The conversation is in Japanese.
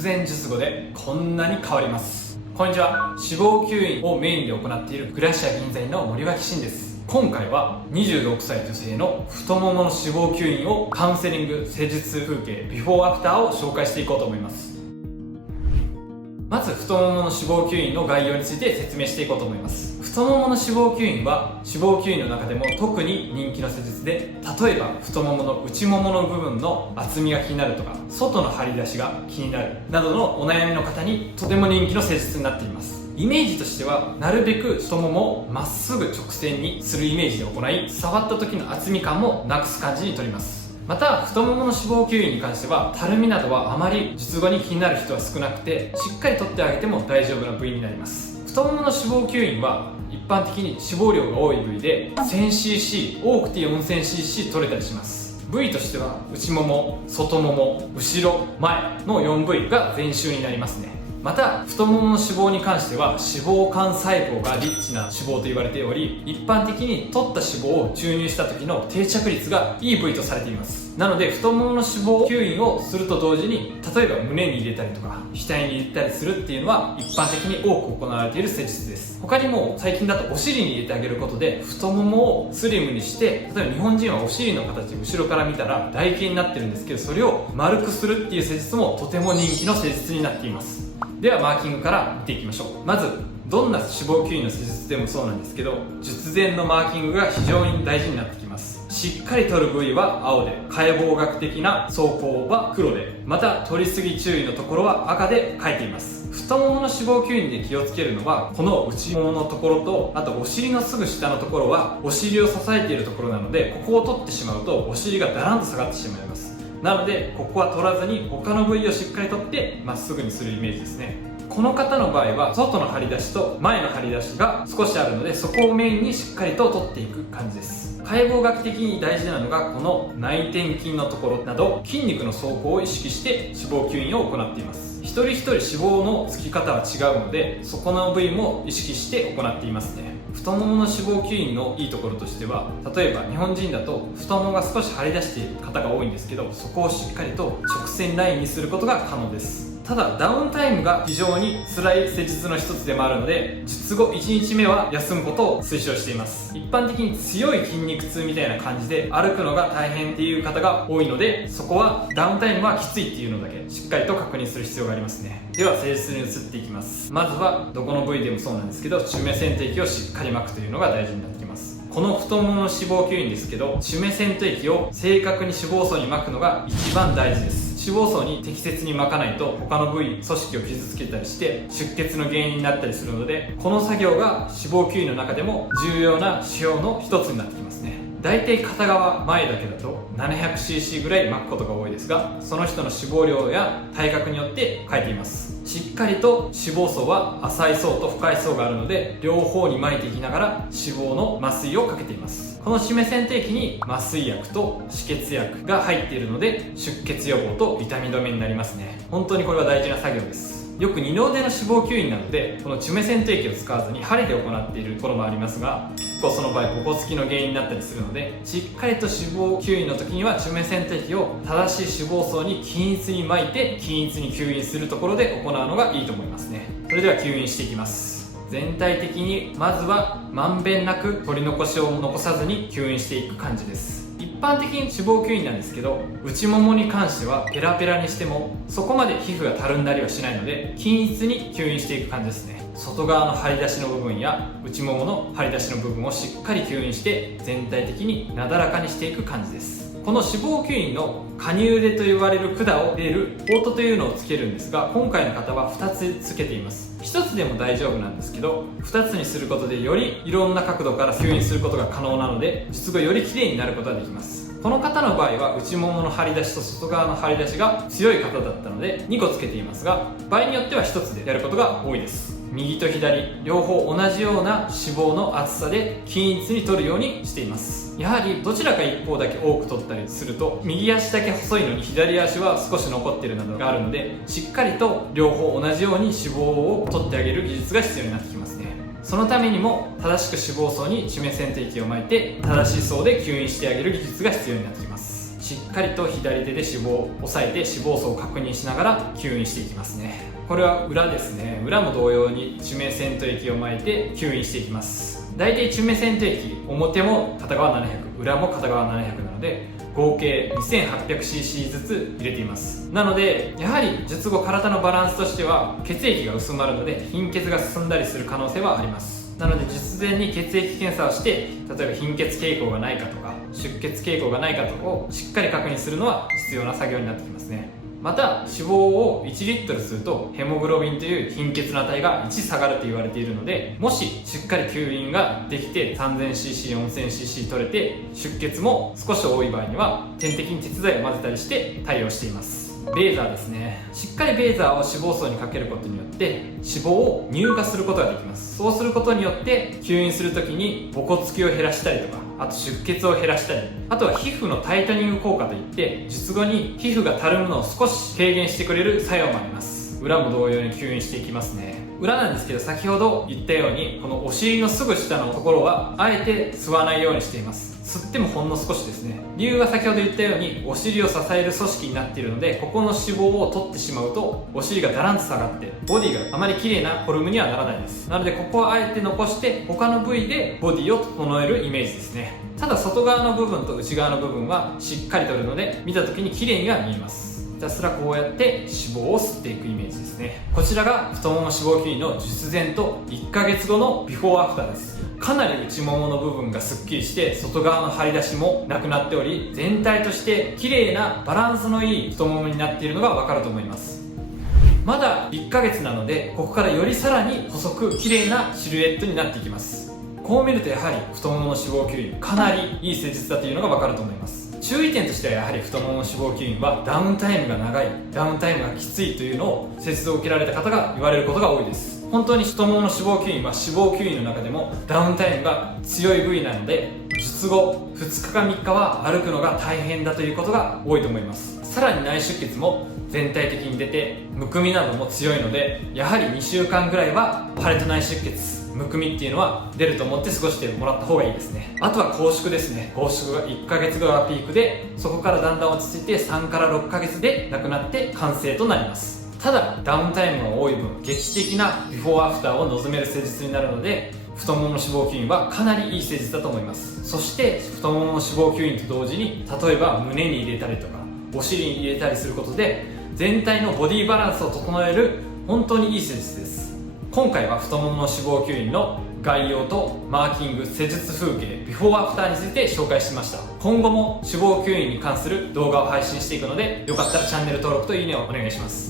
術前術後でこんなに変わります。こんにちは。脂肪吸引をメインで行っているグラシア銀座院の森脇慎です。今回は26歳女性の太ももの脂肪吸引をカウンセリング施術風景ビフォーアフターを紹介していこうと思います。まず太ももの脂肪吸引の概要について説明していこうと思います。太ももの脂肪吸引は脂肪吸引の中でも特に人気の施術で、例えば太ももの内ももの部分の厚みが気になるとか、外の張り出しが気になるなどのお悩みの方にとても人気の施術になっています。イメージとしては、なるべく太ももをまっすぐ直線にするイメージで行い、触った時の厚み感もなくす感じにとります。また太ももの脂肪吸引に関しては、たるみなどはあまり術後に気になる人は少なくて、しっかり取ってあげても大丈夫な部位になります。太ももの脂肪吸引は一般的に脂肪量が多い部位で 1000cc、 多くて 4000cc 取れたりします。部位としては内もも、外もも、後ろ、前の4部位が全周になりますね。また太ももの脂肪に関しては脂肪幹細胞がリッチな脂肪と言われており、一般的に取った脂肪を注入した時の定着率がいい部位とされています。なので太ももの脂肪吸引をすると同時に、例えば胸に入れたりとか額に入れたりするっていうのは一般的に多く行われている施術です。他にも最近だとお尻に入れてあげることで太ももをスリムにして、例えば日本人はお尻の形後ろから見たら台形になってるんですけど、それを丸くするっていう施術もとても人気の施術になっています。ではマーキングから見ていきましょう。まずどんな脂肪吸引の施術でもそうなんですけど、術前のマーキングが非常に大事になってきます。しっかり取る部位は青で、解剖学的な走行は黒で、また取りすぎ注意のところは赤で書いています。太ももの脂肪吸引で気をつけるのは、この内もものところと、あとお尻のすぐ下のところはお尻を支えているところなので、ここを取ってしまうとお尻がだらんと下がってしまいます。なのでここは取らずに他の部位をしっかり取ってまっすぐにするイメージですね。この方の場合は外の張り出しと前の張り出しが少しあるので、そこをメインにしっかりと取っていく感じです。解剖学的に大事なのがこの内転筋のところなど筋肉の走行を意識して脂肪吸引を行っています。一人一人脂肪のつき方は違うので、そこの部位も意識して行っていますね。太ももの脂肪吸引のいいところとしては、例えば日本人だと太ももが少し張り出している方が多いんですけど、そこをしっかりと直線ラインにすることが可能です。ただダウンタイムが非常に辛い施術の一つでもあるので、術後1日目は休むことを推奨しています。一般的に強い筋肉痛みたいな感じで歩くのが大変っていう方が多いので、そこはダウンタイムはきついっていうのだけしっかりと確認する必要がありますね。では施術に移っていきます。まずはどこの部位でもそうなんですけど、中目線滴をしっかり巻くというのが大事になってきます。この太ももの脂肪吸引ですけど、中目線滴を正確に脂肪層に巻くのが一番大事です。脂肪層に適切に巻かないと他の部位、組織を傷つけたりして出血の原因になったりするので、この作業が脂肪吸引の中でも重要な指標の一つになってきますね。大体片側前だけだと 700cc ぐらい巻くことが多いですが、その人の脂肪量や体格によって変えています。しっかりと脂肪層は浅い層と深い層があるので、両方に巻いていきながら脂肪の麻酔をかけています。この締め線滴に麻酔薬と止血薬が入っているので、出血予防と痛み止めになりますね。本当にこれは大事な作業です。よく二の腕の脂肪吸引なので、この中目線滴を使わずに針で行っているところもありますが、結構その場合ボコつきの原因になったりするので、しっかりと脂肪吸引の時には中目線滴を正しい脂肪層に均一に巻いて均一に吸引するところで行うのがいいと思いますね。それでは吸引していきます。全体的にまずはまんべんなく取り残しを残さずに吸引していく感じです。一般的に脂肪吸引なんですけど、内ももに関してはペラペラにしてもそこまで皮膚がたるんだりはしないので、均一に吸引していく感じですね。外側の張り出しの部分や内ももの張り出しの部分をしっかり吸引して全体的になだらかにしていく感じです。この脂肪吸引のカニ腕と言われる管を入れるポートというのをつけるんですが、今回の方は2つつけています。1つでも大丈夫なんですけど、2つにすることでよりいろんな角度から吸引することが可能なので、術後より綺麗になることができます。この方の場合は内ももの張り出しと外側の張り出しが強い方だったので2個つけていますが、場合によっては1つでやることが多いです。右と左両方同じような脂肪の厚さで均一に取るようにしています。やはりどちらか一方だけ多く取ったりすると、右足だけ細いのに左足は少し残っているなどがあるので、しっかりと両方同じように脂肪を取ってあげる技術が必要になってきますね。そのためにも正しく脂肪層に中目線滴を巻いて正しい層で吸引してあげる技術が必要になってきます。しっかりと左手で脂肪を押さえて脂肪層を確認しながら吸引していきますね。これは裏ですね。裏も同様に中名セント液を巻いて吸引していきます。大体中名セント液、表も片側700、裏も片側700なので合計 2800cc ずつ入れています。なのでやはり術後体のバランスとしては血液が薄まるので貧血が進んだりする可能性はあります。なので術前に血液検査をして、例えば貧血傾向がないかとか出血傾向がないかとかをしっかり確認するのは必要な作業になってきますね。また脂肪を1リットル吸うとヘモグロビンという貧血の値が1下がると言われているので、もししっかり吸引ができて 3000cc、4000cc 取れて出血も少し多い場合には点滴に鉄剤を混ぜたりして対応しています。ベーザーですね。しっかりベーザーを脂肪層にかけることによって脂肪を乳化することができます。そうすることによって吸引するときにボコつきを減らしたりとか、あと出血を減らしたり、あとは皮膚のタイトニング効果といって術後に皮膚がたるむのを少し軽減してくれる作用もあります。裏も同様に吸引していきますね。裏なんですけど、先ほど言ったようにこのお尻のすぐ下のところはあえて吸わないようにしています。吸ってもほんの少しですね。理由は先ほど言ったようにお尻を支える組織になっているので、ここの脂肪を取ってしまうとお尻がだらんと下がってボディがあまり綺麗なフォルムにはならないです。なのでここはあえて残して他の部位でボディを整えるイメージですね。ただ外側の部分と内側の部分はしっかりとるので見た時に綺麗には見えます。ひたすらこうやって脂肪を吸っていくイメージですね。こちらが太もも脂肪吸引の術前と1ヶ月後のビフォーアフターです。かなり内ももの部分がすっきりして外側の張り出しもなくなっており、全体として綺麗なバランスのいい太ももになっているのが分かると思います。まだ1ヶ月なのでここからよりさらに細く綺麗なシルエットになっていきます。こう見るとやはり太ももの脂肪吸引かなりいい施術だというのが分かると思います。注意点としてはやはり太ももの脂肪吸引はダウンタイムが長い、ダウンタイムがきついというのを施術を受けられた方が言われることが多いです。本当に太ももの脂肪吸引は脂肪吸引の中でもダウンタイムが強い部位なので、術後2日か3日は歩くのが大変だということが多いと思います。さらに内出血も全体的に出てむくみなども強いので、やはり2週間ぐらいは腫れと内出血、むくみっていうのは出ると思って過ごしてもらった方がいいですね。あとは拘縮ですね。拘縮が1ヶ月後がピークで、そこからだんだん落ち着いて3から6ヶ月でなくなって完成となります。ただダウンタイムが多い分劇的なビフォーアフターを望める施術になるので、太ももの脂肪吸引はかなりいい施術だと思います。そして太ももの脂肪吸引と同時に例えば胸に入れたりとかお尻に入れたりすることで全体のボディバランスを整える本当にいい施術です。今回は太ももの脂肪吸引の概要とマーキング、施術風景、ビフォーアフターについて紹介しました。今後も脂肪吸引に関する動画を配信していくので、よかったらチャンネル登録といいねをお願いします。